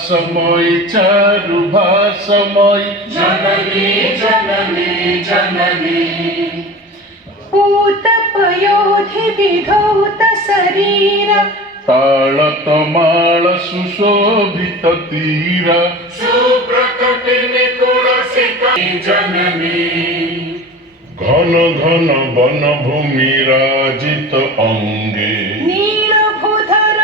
भासमयी चारु भासमयी जननी जननी जननी पूतपयोधि विधौत शरीर ताळतमाळ सुशोभित तीर सुप्रकटिनि तुलसिका जननी घन घन वन भूमि राजित अंगे नीलभूधर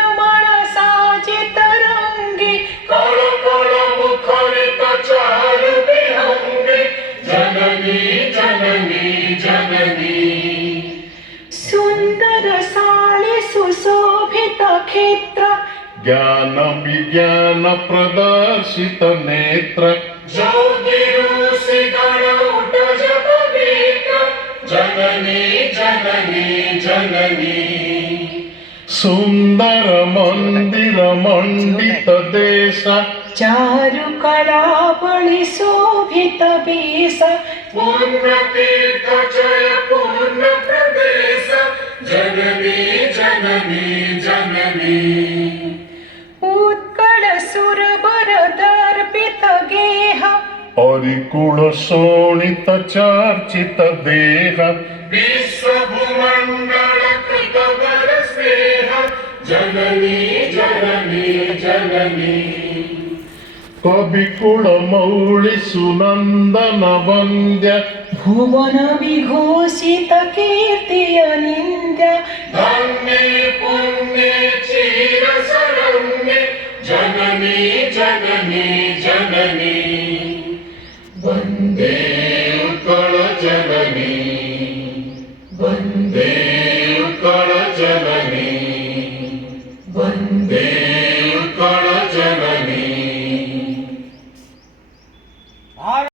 साजित रंगे कळ कळ मुखरित चारु विहंगे जननी जननी जननी सुंदर साळि सुशोभित क्षेत्र ज्ञान विज्ञान प्रदर्शित नेत्र ज्योतिरूषि गण उठ जपवीत जननी जननी जननी सुंदर मंदिर मंडित देश चारु कलावळि शोभित वेश पूर्ण तीर्थ जय पूर्ण प्रदेश जननी जननी जननी उत्कल सुरवर दर्पित गेह अरिकुल शोणित चर्चित देह विश्व भूमंडल कृत वर स्नेह जननी जननी जननी कविकुल मौळि सुनंदन वंद्य भुवन विघोषित कीर्ति अनिंद्य धन्ये पुण्ये चिर शरण्ये जननी जननी जननी वंदे